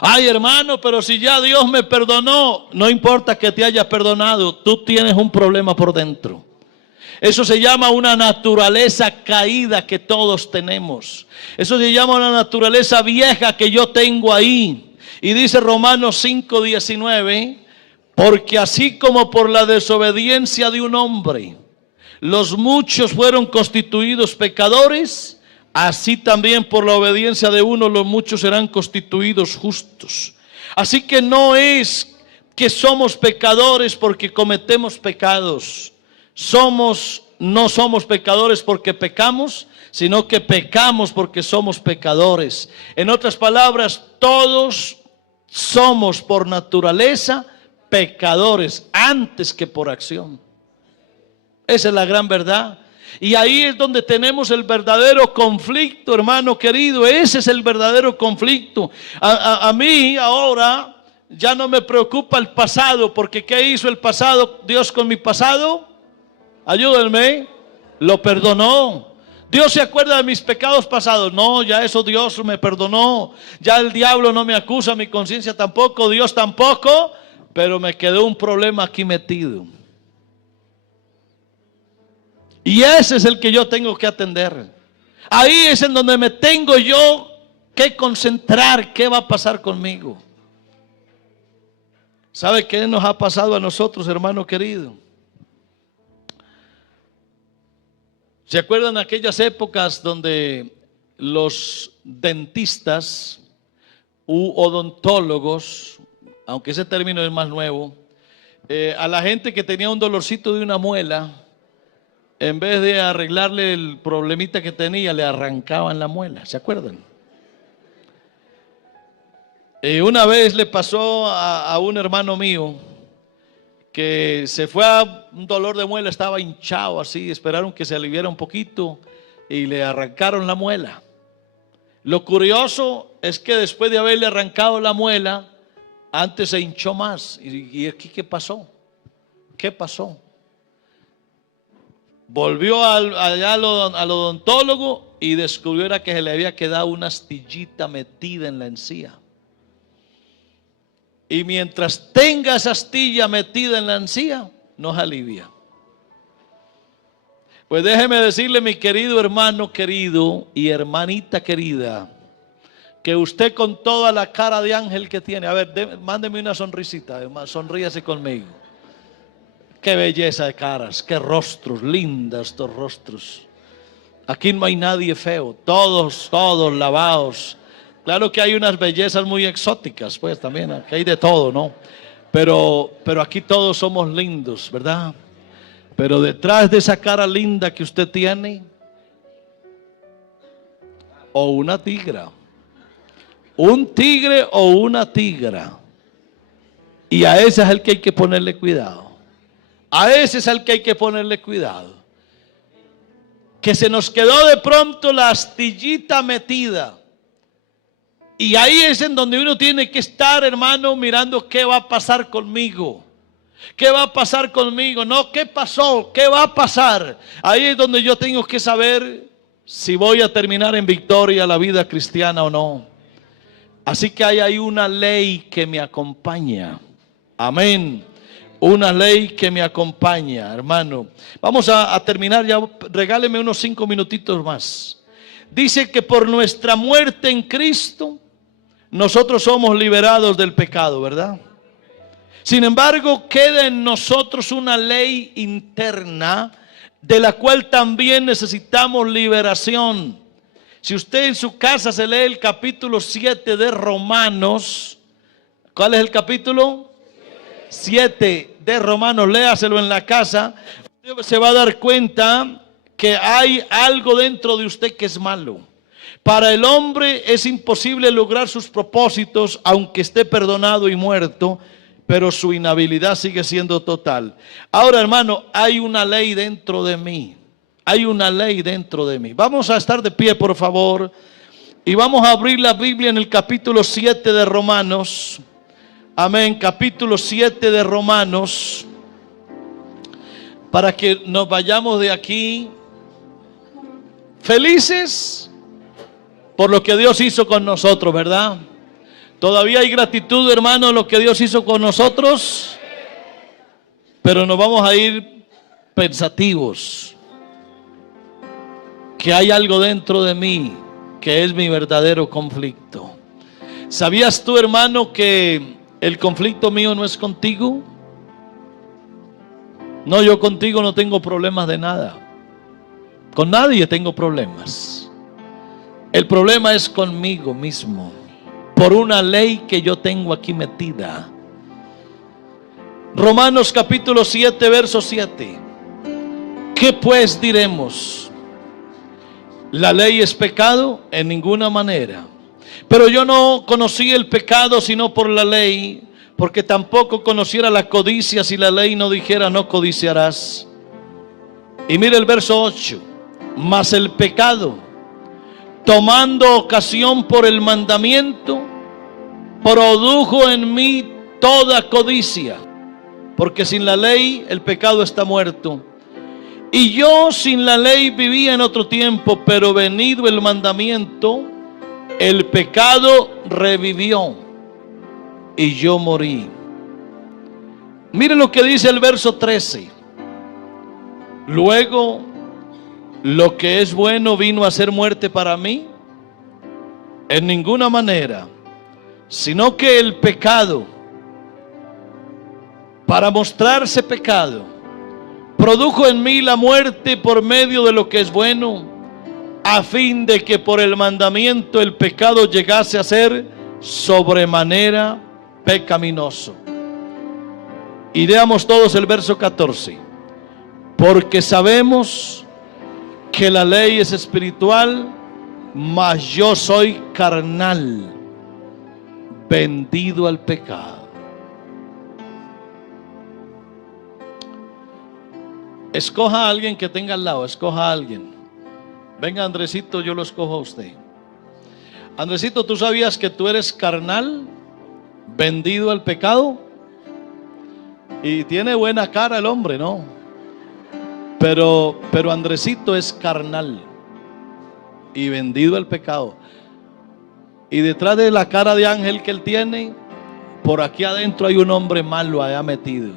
Ay, hermano, pero si ya Dios me perdonó, no importa que te haya perdonado, tú tienes un problema por dentro. Eso se llama una naturaleza caída que todos tenemos. Eso se llama una naturaleza vieja que yo tengo ahí. Y dice Romanos 5:19, porque así como por la desobediencia de un hombre, los muchos fueron constituidos pecadores, así también por la obediencia de uno los muchos serán constituidos justos. Así que no es que somos pecadores porque cometemos pecados. No somos pecadores porque pecamos, sino que pecamos porque somos pecadores. En otras palabras, todos somos por naturaleza pecadores antes que por acción. Esa es la gran verdad. Y ahí es donde tenemos el verdadero conflicto, hermano querido. Ese es el verdadero conflicto. A mí ahora ya no me preocupa el pasado, porque ¿qué hizo el pasado Dios con mi pasado? Ayúdenme. Lo perdonó. Dios se acuerda de mis pecados pasados. No, ya eso Dios me perdonó. Ya el diablo no me acusa, mi conciencia tampoco, Dios tampoco. Pero me quedó un problema aquí metido. Y ese es el que yo tengo que atender. Ahí es en donde me tengo yo que concentrar. ¿Qué va a pasar conmigo? ¿Sabe qué nos ha pasado a nosotros, hermano querido? ¿Se acuerdan aquellas épocas donde los dentistas u odontólogos, aunque ese término es más nuevo, a la gente que tenía un dolorcito de una muela, en vez de arreglarle el problemita que tenía, le arrancaban la muela? ¿Se acuerdan? Una vez le pasó a un hermano mío que se fue a un dolor de muela, estaba hinchado así, esperaron que se aliviara un poquito y le arrancaron la muela. Lo curioso es que después de haberle arrancado la muela, antes se hinchó más. ¿Y aquí qué pasó? ¿Qué pasó? Volvió allá al odontólogo y descubrió que se le había quedado una astillita metida en la encía. Y mientras tenga esa astilla metida en la encía, no se alivia. Pues déjeme decirle, mi querido hermano querido y hermanita querida, que usted con toda la cara de ángel que tiene, a ver, mándeme una sonrisita, sonríase conmigo. Qué belleza de caras, qué rostros, lindas estos rostros. Aquí no hay nadie feo, todos lavados. Claro que hay unas bellezas muy exóticas, pues también, aquí hay de todo, ¿no? Pero aquí todos somos lindos, ¿verdad? Pero detrás de esa cara linda que usted tiene, o una tigra, un tigre o una tigra, y a ese es el que hay que ponerle cuidado. A ese es el que hay que ponerle cuidado. Que se nos quedó de pronto la astillita metida. Y ahí es en donde uno tiene que estar, hermano, mirando qué va a pasar conmigo. ¿Qué va a pasar conmigo? No, ¿qué pasó? ¿Qué va a pasar? Ahí es donde yo tengo que saber si voy a terminar en victoria la vida cristiana o no. Así que hay ahí una ley que me acompaña. Amén. Una ley que me acompaña, hermano. Vamos a terminar ya. Regáleme unos 5 minutitos más. Dice que por nuestra muerte en Cristo, nosotros somos liberados del pecado, ¿verdad? Sin embargo, queda en nosotros una ley interna de la cual también necesitamos liberación. Si usted en su casa se lee el capítulo 7 de Romanos, ¿cuál es el capítulo? 7 de Romanos, léaselo en la casa. Usted se va a dar cuenta que hay algo dentro de usted que es malo. Para el hombre es imposible lograr sus propósitos aunque esté perdonado y muerto, pero su inhabilidad sigue siendo total. Ahora, hermano, hay una ley dentro de mí. Hay una ley dentro de mí. Vamos a estar de pie, por favor, y vamos a abrir la Biblia en el capítulo 7 de Romanos. Amén, capítulo 7 de Romanos, para que nos vayamos de aquí felices por lo que Dios hizo con nosotros, ¿verdad? Todavía hay gratitud, hermano, en lo que Dios hizo con nosotros, pero nos vamos a ir pensativos, que hay algo dentro de mí que es mi verdadero conflicto. ¿Sabías tú, hermano, que el conflicto mío no es contigo? No, yo contigo no tengo problemas de nada. Con nadie tengo problemas. El problema es conmigo mismo, por una ley que yo tengo aquí metida. Romanos capítulo 7, verso 7. ¿Qué pues diremos? ¿La ley es pecado? En ninguna manera. Pero yo no conocí el pecado sino por la ley, porque tampoco conociera la codicia si la ley no dijera no codiciarás. Y mire el verso 8. Mas el pecado, tomando ocasión por el mandamiento, produjo en mí toda codicia, porque sin la ley el pecado está muerto. Y yo sin la ley vivía en otro tiempo, pero venido el mandamiento, el pecado revivió y yo morí. Mire lo que dice el verso 13. Luego, lo que es bueno vino a ser muerte para mí. En ninguna manera, sino que el pecado, para mostrarse pecado, produjo en mí la muerte por medio de lo que es bueno, a fin de que por el mandamiento el pecado llegase a ser sobremanera pecaminoso. Y leamos todos el verso 14. Porque sabemos que la ley es espiritual, mas yo soy carnal, vendido al pecado. Escoja a alguien que tenga al lado, escoja a alguien. Venga, Andresito, yo lo escojo a usted. Andresito, ¿tú sabías que tú eres carnal, vendido al pecado? Y tiene buena cara el hombre, ¿no? Pero Andresito es carnal y vendido al pecado. Y detrás de la cara de ángel que él tiene, por aquí adentro hay un hombre malo allá metido.